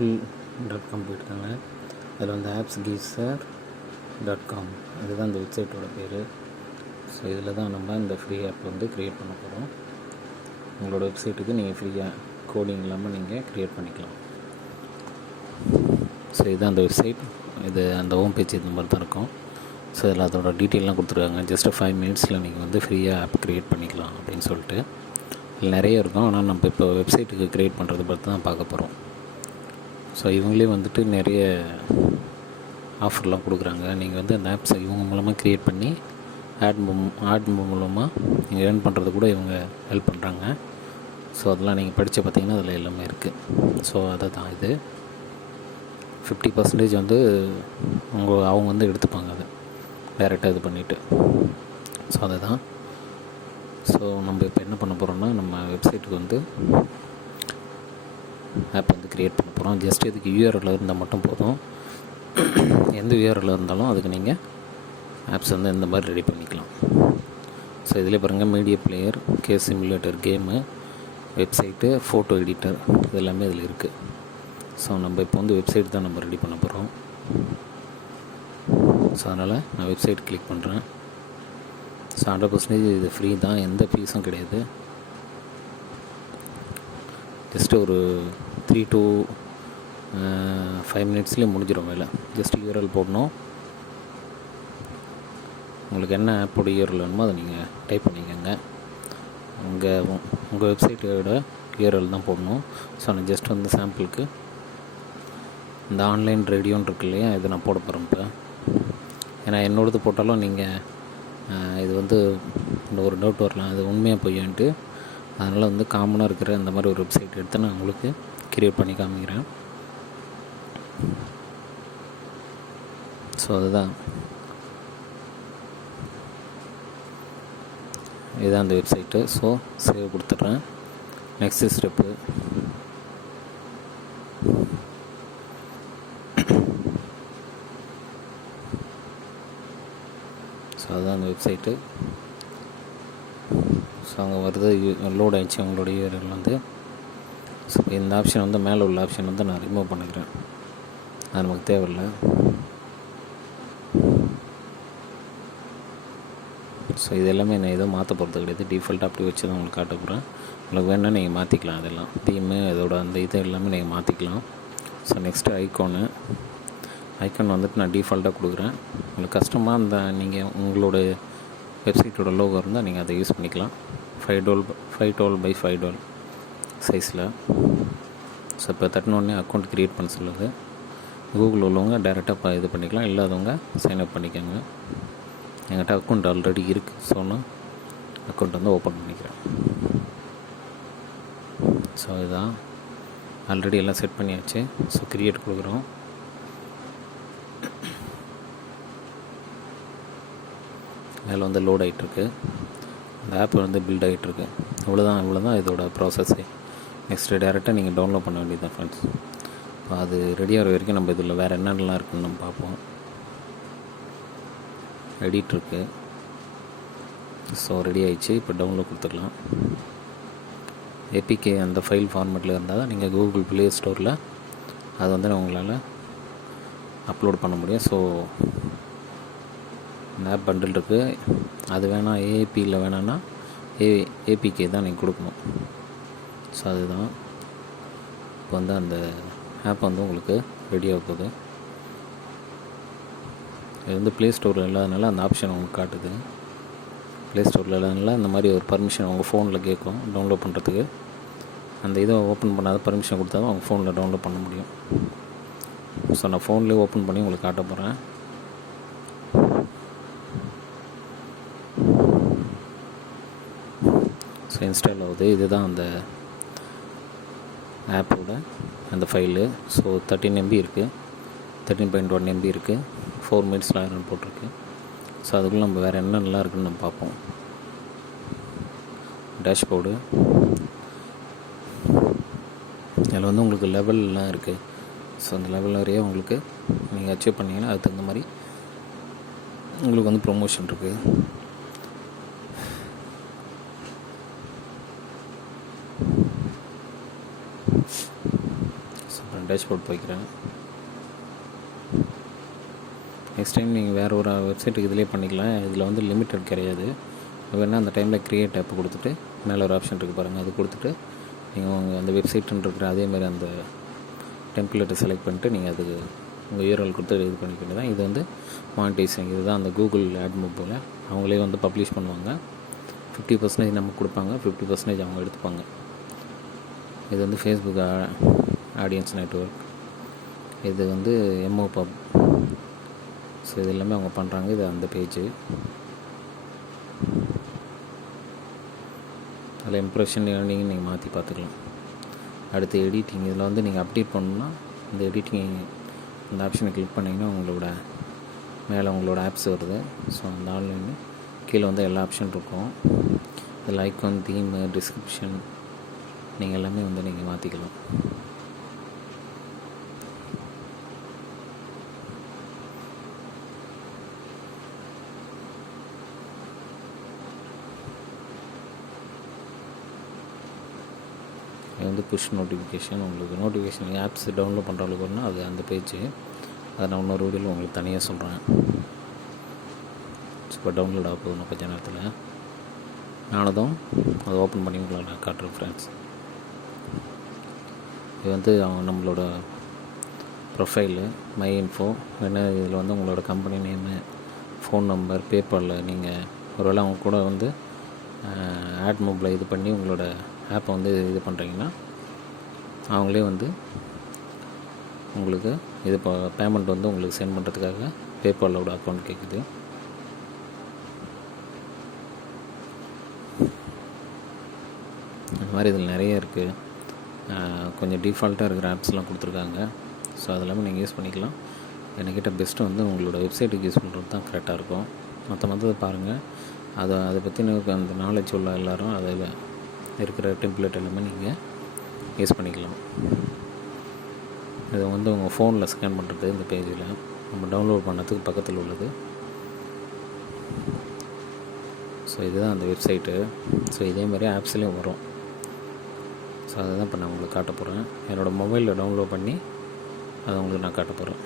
google.com போயிட்டாங்க. அதில் வந்து appsgeezer.com இதுதான் இந்த வெப்சைட்டோட பேர். ஸோ இதில் தான் நம்ம இந்த ஃப்ரீ ஆப் வந்து க்ரியேட் பண்ண போகிறோம். உங்களோட வெப்சைட்டுக்கு நீங்கள் ஃப்ரீயாக கோடிங் இல்லாமல் நீங்கள் க்ரியேட் பண்ணிக்கலாம். ஸோ இதுதான் அந்த வெப்சைட். இது அந்த ஹோம் பேஜ் இந்த மாதிரி தான் இருக்கும். ஸோ இதில் அதோட டீட்டெயிலாம் கொடுத்துருக்காங்க. ஜஸ்ட்டு 5 minutesல நீங்கள் வந்து ஃப்ரீயாக ஆப் க்ரியேட் பண்ணிக்கலாம் அப்படின்னு சொல்லிட்டு. இதில் நிறைய இருக்கும். ஆனால் நம்ம இப்போ வெப்சைட்டுக்கு க்ரியேட் பண்ணுறதை பற்றி தான் பார்க்க போகிறோம். ஸோ இவங்களே வந்துட்டு நிறைய ஆஃபர்லாம் கொடுக்குறாங்க. நீங்கள் வந்து அந்த ஆப்ஸை இவங்க மூலமாக க்ரியேட் பண்ணி ஆட் மூலமாக நீங்கள் ஏர்ன் பண்ணுறது கூட இவங்க ஹெல்ப் பண்ணுறாங்க. ஸோ அதெல்லாம் நீங்கள் படித்து பார்த்தீங்கன்னா அதில் எல்லாமே இருக்குது. ஸோ அதை தான் இது 50% வந்து அவங்க வந்து எடுத்துப்பாங்க அதை டைரெக்டாக இது பண்ணிவிட்டு. ஸோ அதை தான். ஸோ நம்ம இப்போ என்ன பண்ண போகிறோம்னா, நம்ம வெப்சைட்டுக்கு வந்து ஆப் வந்து க்ரியேட் பண்ண போகிறோம். ஜஸ்ட் இதுக்கு URL இருந்தால் மட்டும் போதும். எந்த URL இருந்தாலும் அதுக்கு நீங்கள் ஆப்ஸ் வந்து இந்த மாதிரி ரெடி பண்ணிக்கலாம். ஸோ இதில் பாருங்கள், media player, gas simulator, game, website, photo editor, இது எல்லாமே இதில் இருக்குது. ஸோ நம்ம இப்போ வந்து வெப்சைட் தான் நம்ம ரெடி பண்ண போகிறோம். ஸோ அதனால் நான் வெப்சைட் கிளிக் பண்ணுறேன். ஸோ 100% இது ஃப்ரீ தான், எந்த ஃபீஸும் கிடையாது. ஜஸ்ட்டு ஒரு 3 to 5 minutesலேயே முடிஞ்சிடும் வேலை. ஜஸ்ட் URL போடணும். உங்களுக்கு என்ன ஆப்போட URL வேணுமோ அதை நீங்கள் டைப் பண்ணிக்கோங்க. உங்கள் வெப்சைட்டோட URL தான் போடணும். ஸோ நான் ஜஸ்ட் வந்து சாம்பிளுக்கு இந்த ஆன்லைன் ரேடியோன்னு இருக்கு இல்லையா, இது நான் போட போகிறேன் இப்போ. ஏன்னா என்னோடது போட்டாலும் நீங்கள் இது வந்து இந்த ஒரு டவுட் வரலாம், அது உண்மையாக பொய்யான்ட்டு. அதனால் வந்து காமனாக இருக்கிற இந்த மாதிரி ஒரு வெப்சைட் எடுத்து நான் உங்களுக்கு க்ரியேட் பண்ணி காமிக்கிறேன். ஸோ அதுதான், இதுதான் அந்த வெப்சைட்டு. ஸோ சேவ் கொடுத்துட்றேன். நெக்ஸ்ட்டு ஸ்டெப்பு, ஸோ அதுதான் அந்த வெப்சைட்டு. ஸோ அங்கே வருது, லோட் ஆகிடுச்சு உங்களோட URL வந்து. ஸோ இந்த ஆப்ஷன் வந்து மேலே உள்ள ஆப்ஷன் வந்து நான் ரிமூவ் பண்ணிக்கிறேன், அது நமக்கு தேவையில்லை. ஸோ இது எல்லாமே நான் எதுவும் மாற்ற போகிறது கிடையாது. டிஃபால்ட்டாக அப்படி வச்சு தான் உங்களுக்கு காட்ட போகிறேன். உங்களுக்கு வேணால் நீங்கள் மாற்றிக்கலாம். அதெல்லாம் தீமு இதோட அந்த இது எல்லாமே நீங்கள் மாற்றிக்கலாம். ஸோ நெக்ஸ்ட்டு ஐக்கான் வந்துட்டு நான் டிஃபால்ட்டாக கொடுக்குறேன். உங்களுக்கு கஷ்டமாக அந்த நீங்கள் உங்களோட வெப்சைட்டோட லோகோ இருந்தால் நீங்கள் அதை யூஸ் பண்ணிக்கலாம். 512 சைஸில். ஸோ இப்போ தட்டினோடனே அக்கௌண்ட் க்ரியேட் பண்ண சொல்லுது. கூகுள் உள்ளவங்க டைரெக்டாக இது பண்ணிக்கலாம், இல்லாதவங்க சைன்அப் பண்ணிக்கோங்க. என்கிட்ட அக்கௌண்ட் ஆல்ரெடி இருக்குது. ஸோ நான் அக்கௌண்ட் வந்து ஓப்பன் பண்ணிக்கிறேன். ஸோ இதுதான், ஆல்ரெடி எல்லாம் செட் பண்ணியாச்சு. ஸோ க்ரியேட் கொடுக்குறோம். மேலே வந்து லோட் ஆகிட்டுருக்கு. இந்த ஆப் வந்து பில்ட் ஆகிட்டுருக்கு. இவ்வளோதான் இதோட ப்ராசஸ்ஸே. நெக்ஸ்ட்டு டேரெக்டாக நீங்கள் டவுன்லோட் பண்ண வேண்டியது தான் ஃப்ரெண்ட்ஸ். இப்போ அது ரெடி ஆகிற வரைக்கும் நம்ம இதில் வேறு என்னென்னலாம் இருக்குதுன்னு நம்ம பார்ப்போம். எடிட் இருக்குது. ஸோ ரெடி ஆகிடுச்சு. இப்போ டவுன்லோட் கொடுத்துக்கலாம். APK அந்த ஃபைல் ஃபார்மேட்டில் இருந்தால் தான் நீங்கள் கூகுள் ப்ளே ஸ்டோரில் அது வந்து உங்களால் அப்லோட் பண்ண முடியும். ஸோ இந்த ஆப் பண்டில் இருக்குது. அது வேணாம், AAPயில் வேணான்னா APK தான் நீங்கள் கொடுக்கணும். ஸோ அதுதான் இப்போ வந்து அந்த ஆப் வந்து உங்களுக்கு ரெடி ஆக போகுது. இது வந்து ப்ளே ஸ்டோரில் இல்லாதனால அந்த ஆப்ஷன் உங்களுக்கு காட்டுது. ப்ளே ஸ்டோரில் இல்லாதனால இந்த மாதிரி ஒரு பர்மிஷன் உங்கள் ஃபோனில் கேட்கும் டவுன்லோட் பண்ணுறதுக்கு. அந்த இதை ஓப்பன் பண்ணாத பர்மிஷன் கொடுத்தா தான் உங்கள் ஃபோனில் டவுன்லோட் பண்ண முடியும். ஸோ நான் ஃபோன்லேயே ஓப்பன் பண்ணி உங்களுக்கு காட்ட போகிறேன். ஸோ இன்ஸ்டால் ஆகுது. இதுதான் அந்த ஆப்போட அந்த ஃபைலு. ஸோ 13 MB இருக்குது, 13.1 MB இருக்குது, 4 minutes ஆயிரம் போட்டிருக்கு. ஸோ அதுக்குள்ளே நம்ம வேறு என்ன நல்லா இருக்குதுன்னு நம்ம பார்ப்போம். டேஷ்போர்டு, அதில் வந்து உங்களுக்கு லெவல்லாம் இருக்குது. ஸோ அந்த லெவல் வரையே உங்களுக்கு நீங்கள் அச்சீவ் பண்ணிங்கன்னா அதுக்கு தகுந்த மாதிரி உங்களுக்கு வந்து ப்ரொமோஷன் இருக்குது. டேஷ்போர்ட் போய்க்கிறேன். நெக்ஸ்ட் டைம் நீங்கள் வேறு ஒரு வெப்சைட்டுக்கு இதிலே பண்ணிக்கலாம். இதில் வந்து லிமிட்டட் கிடையாது. வேணால் அந்த டைமில் க்ரியேட் ஆப் கொடுத்துட்டு மேலே ஒரு ஆப்ஷன் இருக்குது பாருங்கள், அது கொடுத்துட்டு நீங்கள் உங்கள் அந்த வெப்சைட்டுன்னு இருக்கிற அதேமாதிரி அந்த டெம்ப்ளேட்டை செலக்ட் பண்ணிட்டு நீங்கள் அதுக்கு உங்கள் URL கொடுத்து இது பண்ணிக்கிட்டு தான். இது வந்து மானிட்டைசிங். இதுதான் அந்த கூகுள் ஆட்மோப் போல் அவங்களே வந்து பப்ளிஷ் பண்ணுவாங்க. 50% நமக்கு கொடுப்பாங்க, 50% அவங்க எடுத்துப்பாங்க. இது வந்து ஃபேஸ்புக் ஆடியன்ஸ் நெட்வொர்க், இது வந்து MOPub. ஸோ இது எல்லாமே அவங்க பண்ணுறாங்க. இது அந்த பேஜு. அதில் இம்ப்ரெஷன் ஏர்னிங் நீங்கள் மாற்றி பார்த்துக்கலாம். அடுத்து எடிட்டிங். இதில் வந்து நீங்கள் அப்டேட் பண்ணணுன்னா இந்த எடிட்டிங் அந்த ஆப்ஷனை கிளிக் பண்ணிங்கன்னா உங்களோட மேலே உங்களோட ஆப்ஸ் வருது. ஸோ அந்த ஆன்லைன் கீழே வந்து எல்லா ஆப்ஷன் இருக்கும். இதில் ஐகான், தீமு, டிஸ்கிரிப்ஷன் நீங்கள் எல்லாமே வந்து நீங்கள் மாற்றிக்கலாம். இது வந்து புஷ் நோட்டிஃபிகேஷன். உங்களுக்கு நோட்டிஃபிகேஷன் ஆப்ஸ் டவுன்லோட் பண்ணுற அளவுக்கு வரணும். அது அந்த பேஜ். அதை நான் இன்னொரு வீடியோவில் உங்களுக்கு தனியாக சொல்கிறேன். இப்போ டவுன்லோட் ஆக போகணும் கொஞ்ச நேரத்தில். ஆனதும் அதை ஓப்பன் பண்ணி உங்களை நான் காட்டுறேன் ஃப்ரெண்ட்ஸ். இது வந்து நம்மளோட ப்ரொஃபைலு, மை இன்ஃபோ. ஏன்னா இதில் வந்து உங்களோட கம்பெனி நேமு, ஃபோன் நம்பர், பேபாலில் நீங்கள் ஒருவேளை அவங்க கூட வந்து ஆட்மோபில் இது பண்ணி உங்களோட ஆப்பை வந்து இது பண்ணுறீங்கன்னா அவங்களே வந்து உங்களுக்கு இது பேமெண்ட் வந்து உங்களுக்கு சென்ட் பண்ணுறதுக்காக பேபாலோட அக்கௌண்ட் கேட்குது. இந்த மாதிரி இதில் நிறைய இருக்குது. கொஞ்சம் டிஃபால்ட்டாக இருக்கிற ஆப்ஸ்லாம் கொடுத்துருக்காங்க. ஸோ அதெல்லாமே நீங்கள் யூஸ் பண்ணிக்கலாம். என்கிட்ட பெஸ்ட்டு வந்து உங்களோட வெப்சைட்டுக்கு யூஸ் பண்ணுறது தான் கரெக்டாக இருக்கும். மற்ற பாருங்கள். அதை பற்றின அந்த நாலேஜ் உள்ள எல்லோரும் அதில் இருக்கிற டெம்ப்ளேட் எல்லாமே நீங்கள் யூஸ் பண்ணிக்கலாம். இதை வந்து உங்கள் ஃபோனில் ஸ்கேன் பண்ணுறது இந்த பேஜில் நம்ம டவுன்லோட் பண்ணதுக்கு பக்கத்தில் உள்ளது. ஸோ இதுதான் அந்த வெப்சைட்டு. ஸோ இதேமாதிரி ஆப்ஸ்லேயும் வரும். ஸோ அதை தான் இப்போ நான் உங்களுக்கு காட்ட போகிறேன். என்னோடய மொபைலில் டவுன்லோட் பண்ணி அதை உங்களுக்கு நான் காட்ட போகிறேன்.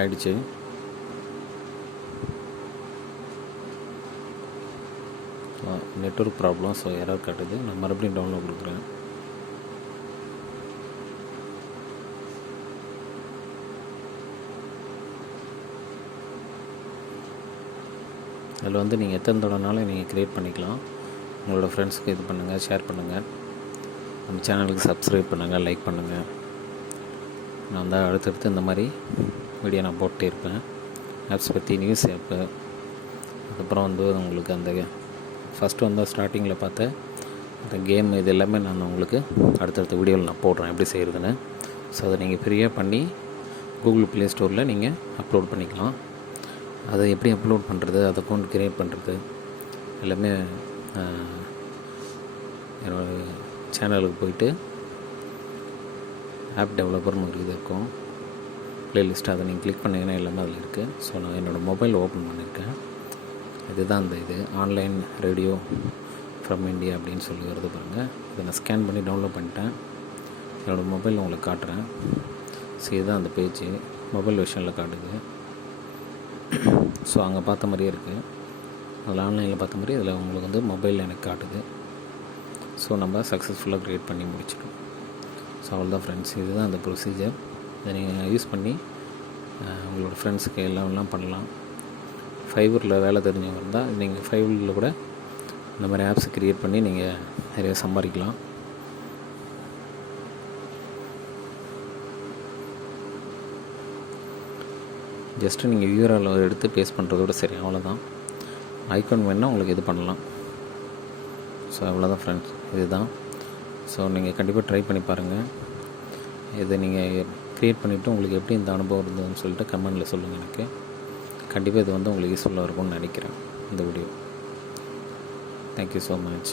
ஆயிடுச்சு. Network problem. ஸோ எரர் காட்டுது. நான் மறுபடியும் டவுன்லோட் கொடுக்குறேன். அதில் வந்து நீங்கள் எத்தனை தடவைனாலும் நீங்கள் க்ரியேட் பண்ணிக்கலாம். உங்களோட ஃப்ரெண்ட்ஸுக்கு இது பண்ணுங்கள், ஷேர் பண்ணுங்கள். நம்ம சேனலுக்கு சப்ஸ்கிரைப் பண்ணுங்கள், லைக் பண்ணுங்கள். நான் தான் அடுத்தடுத்து இந்த மாதிரி வீடியோ நான் போட்டே இருப்பேன். ஆப்ஸ் பற்றி, நியூஸ் ஆப்பு, அதுக்கப்புறம் வந்து உங்களுக்கு அந்த ஃபஸ்ட்டு வந்து ஸ்டார்டிங்கில் பார்த்த அந்த கேம், இது எல்லாமே நான் உங்களுக்கு அடுத்தடுத்த வீடியோவில் நான் போடுறேன் எப்படி செய்கிறதுன்னு. ஸோ அதை நீங்கள் ஃப்ரீயாக பண்ணி கூகுள் ப்ளே ஸ்டோரில் நீங்கள் அப்லோட் பண்ணிக்கலாம். அதை எப்படி அப்லோட் பண்ணுறது, அதை அக்கௌண்ட் க்ரியேட் பண்ணுறது எல்லாமே என்னோடய சேனலுக்கு போயிட்டு ஆப் டெவலப்பர்னு ஒரு இது இருக்கும், ப்ளேலிஸ்ட். அதை நீங்கள் கிளிக் பண்ணிங்கன்னா எல்லாமே அதில் இருக்குது. ஸோ நான் என்னோடய மொபைல் ஓப்பன் பண்ணியிருக்கேன். இதுதான் அந்த இது ஆன்லைன் ரேடியோ ஃப்ரம் இந்தியா அப்படின்னு சொல்லி வருது பாருங்கள். இதை நான் ஸ்கேன் பண்ணி டவுன்லோட் பண்ணிட்டேன். என்னோடய மொபைலில் உங்களுக்கு காட்டுறேன். ஸோ இதுதான் அந்த பேஜ். மொபைல் வெர்ஷனில் காட்டுது. ஸோ அங்கே பார்த்த மாதிரியே இருக்குது. அதில் ஆன்லைனில் பார்த்த மாதிரி இதில் உங்களுக்கு வந்து மொபைலில் எனக்கு காட்டுது. ஸோ நம்ம சக்ஸஸ்ஃபுல்லாக க்ரியேட் பண்ணி முடிச்சிட்டோம். ஸோ அவ்வளோதான் ஃப்ரெண்ட்ஸ். இதுதான் அந்த ப்ரொசீஜர். இதை நீங்கள் யூஸ் பண்ணி உங்களோட ஃப்ரெண்ட்ஸுக்கு எல்லாம் பண்ணலாம். ஃபைவரில் வேலை தெரிஞ்சவங்க இருந்தால் நீங்கள் ஃபைவரில் கூட இந்த மாதிரி ஆப்ஸ் க்ரியேட் பண்ணி நீங்கள் நிறைய சம்பாதிக்கலாம். ஜஸ்ட்டு நீங்கள் URL எடுத்து பேஸ்ட் பண்ணுறதோட சரி, அவ்வளோதான். ஐகான் வேணால் உங்களுக்கு இது பண்ணலாம். ஸோ அவ்வளோதான் ஃப்ரெண்ட்ஸ், இதுதான். ஸோ நீங்கள் கண்டிப்பாக ட்ரை பண்ணி பாருங்கள். இதை நீங்கள் க்ரியேட் பண்ணிவிட்டு உங்களுக்கு எப்படி இந்த அனுபவம் இருந்ததுன்னு சொல்லிட்டு கமெண்டில் சொல்லுங்கள் எனக்கு. கண்டிப்பாக இது வந்து உங்களுக்கு யூஸ்ஃபுல்லாக இருக்கும்னு நினைக்கிறேன் இந்த வீடியோ. Thank you so much.